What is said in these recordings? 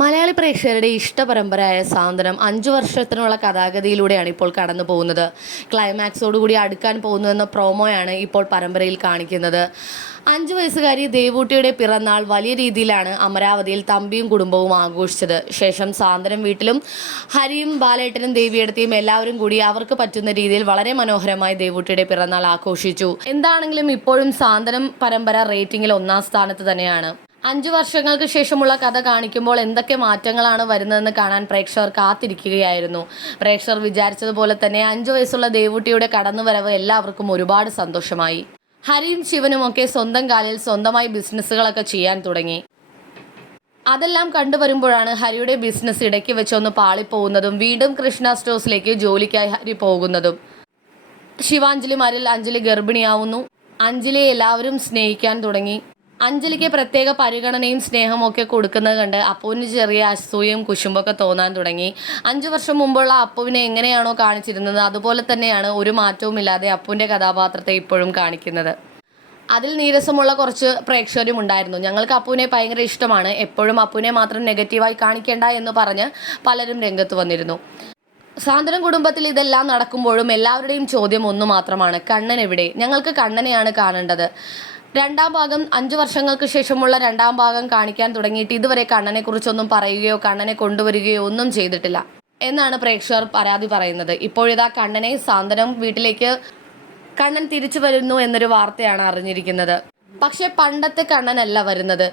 മലയാളി പ്രേക്ഷകരുടെ ഇഷ്ടപരമ്പരയായ സാന്ത്വനം അഞ്ചു വർഷത്തിനുള്ള കഥാഗതിയിലൂടെയാണ് ഇപ്പോൾ കടന്നു പോകുന്നത്. ക്ലൈമാക്സോടുകൂടി അടുക്കാൻ പോകുന്നുവെന്ന പ്രോമോയാണ് ഇപ്പോൾ പരമ്പരയിൽ കാണിക്കുന്നത്. അഞ്ചു വയസ്സുകാരി ദേവൂട്ടിയുടെ പിറന്നാൾ വലിയ രീതിയിലാണ് അമരാവതിയിൽ തമ്പിയും കുടുംബവും ആഘോഷിച്ചത്. ശേഷം സാന്ത്വനം വീട്ടിലും ഹരിയും ബാലേട്ടനും ദേവിയെടുത്തിയും എല്ലാവരും കൂടി അവർക്ക് പറ്റുന്ന രീതിയിൽ വളരെ മനോഹരമായി ദേവൂട്ടിയുടെ പിറന്നാൾ ആഘോഷിച്ചു. എന്താണെങ്കിലും ഇപ്പോഴും സാന്ത്വനം പരമ്പര റേറ്റിംഗിൽ ഒന്നാം സ്ഥാനത്ത് തന്നെയാണ്. അഞ്ചു വർഷങ്ങൾക്ക് ശേഷമുള്ള കഥ കാണിക്കുമ്പോൾ എന്തൊക്കെ മാറ്റങ്ങളാണ് വരുന്നതെന്ന് കാണാൻ പ്രേക്ഷകർ കാത്തിരിക്കുകയായിരുന്നു. പ്രേക്ഷകർ വിചാരിച്ചതുപോലെ തന്നെ അഞ്ചു വയസ്സുള്ള ദേവൂട്ടിയുടെ കടന്നുവരവ് എല്ലാവർക്കും ഒരുപാട് സന്തോഷമായി. ഹരിയും ശിവനുമൊക്കെ സ്വന്തം കാലിൽ സ്വന്തമായി ബിസിനസ്സുകളൊക്കെ ചെയ്യാൻ തുടങ്ങി. അതെല്ലാം കണ്ടുവരുമ്പോഴാണ് ഹരിയുടെ ബിസിനസ് ഇടയ്ക്ക് വെച്ചൊന്ന് പാളിപ്പോകുന്നതും വീണ്ടും കൃഷ്ണ സ്റ്റോഴ്സിലേക്ക് ജോലിക്കായി ഹരി പോകുന്നതും. ശിവാഞ്ജലിമാരിൽ അഞ്ജലി ഗർഭിണിയാവുന്നു. അഞ്ജലിയെ എല്ലാവരും സ്നേഹിക്കാൻ തുടങ്ങി. അഞ്ജലിക്ക് പ്രത്യേക പരിഗണനയും സ്നേഹവും ഒക്കെ കൊടുക്കുന്നത് കണ്ട് അപ്പുവിന് ചെറിയ അസൂയയും കുശുമ്പൊക്കെ തോന്നാൻ തുടങ്ങി. അഞ്ചു വർഷം മുമ്പുള്ള അപ്പുവിനെ എങ്ങനെയാണോ കാണിച്ചിരുന്നത്? അതുപോലെ തന്നെയാണ് ഒരു മാറ്റവും ഇല്ലാതെ അപ്പുവിന്റെ കഥാപാത്രത്തെ ഇപ്പോഴും കാണിക്കുന്നത്. അതിൽ നീരസമുള്ള കുറച്ച് പ്രേക്ഷകരും ഉണ്ടായിരുന്നു. ഞങ്ങൾക്ക് അപ്പുവിനെ ഭയങ്കര ഇഷ്ടമാണ്. എപ്പോഴും അപ്പുവിനെ മാത്രം നെഗറ്റീവായി കാണിക്കേണ്ട എന്ന് പറഞ്ഞ് പലരും രംഗത്ത് വന്നിരുന്നു. സാന്ത്വനം കുടുംബത്തിൽ ഇതെല്ലാം നടക്കുമ്പോഴും എല്ലാവരുടെയും ചോദ്യം ഒന്നു മാത്രമാണ് കണ്ണൻ എവിടെ? ഞങ്ങൾക്ക് കണ്ണനെയാണ് കാണേണ്ടത്. രണ്ടാം ഭാഗം അഞ്ചു വർഷങ്ങൾക്ക് ശേഷമുള്ള രണ്ടാം ഭാഗം കാണിക്കാൻ തുടങ്ങിയിട്ട് ഇതുവരെ കണ്ണനെ കുറിച്ചൊന്നും പറയുകയോ കണ്ണനെ കൊണ്ടുവരികയോ ഒന്നും ചെയ്തിട്ടില്ല എന്നാണ് പ്രേക്ഷകർ പരാതി പറയുന്നത്. ഇപ്പോഴിതാ കണ്ണനെ സാന്ത്വനം വീട്ടിലേക്ക് കണ്ണൻ തിരിച്ചു വരുന്നു എന്നൊരു വാർത്തയാണ് അറിഞ്ഞിരിക്കുന്നത്. പക്ഷെ പണ്ടത്തെ കണ്ണനല്ല വരുന്നത്.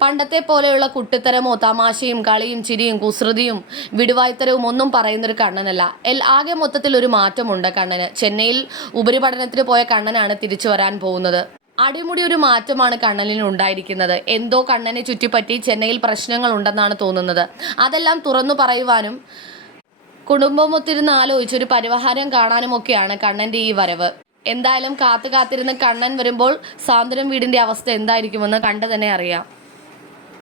പണ്ടത്തെ പോലെയുള്ള കുട്ടിത്തരമോ തമാശയും കളിയും ചിരിയും കുസൃതിയും വിടുവായ്ത്തരവും ഒന്നും പറയുന്നൊരു കണ്ണനല്ല. എൽ ആകെ മൊത്തത്തിൽ ഒരു മാറ്റമുണ്ട് കണ്ണന്. ചെന്നൈയിൽ ഉപരിപഠനത്തിന് പോയ കണ്ണനാണ് തിരിച്ചു വരാൻ പോകുന്നത്. അടിമുടി ഒരു മാറ്റമാണ് കണ്ണനിൽ ഉണ്ടായിരിക്കുന്നത്. എന്തോ കണ്ണനെ ചുറ്റിപ്പറ്റി ചെന്നൈയിൽ പ്രശ്നങ്ങൾ ഉണ്ടെന്നാണ് തോന്നുന്നത്. അതെല്ലാം തുറന്നു പറയുവാനും കുടുംബമൊത്തിരുന്ന് ആലോചിച്ച് ഒരു പരിവഹാരം കാണാനും ഒക്കെയാണ് കണ്ണന്റെ ഈ വരവ്. എന്തായാലും കാത്തു കാത്തിരുന്ന് കണ്ണൻ വരുമ്പോൾ സാന്ത്വനം വീടിന്റെ അവസ്ഥ എന്തായിരിക്കുമെന്ന് കണ്ടു തന്നെ അറിയാം.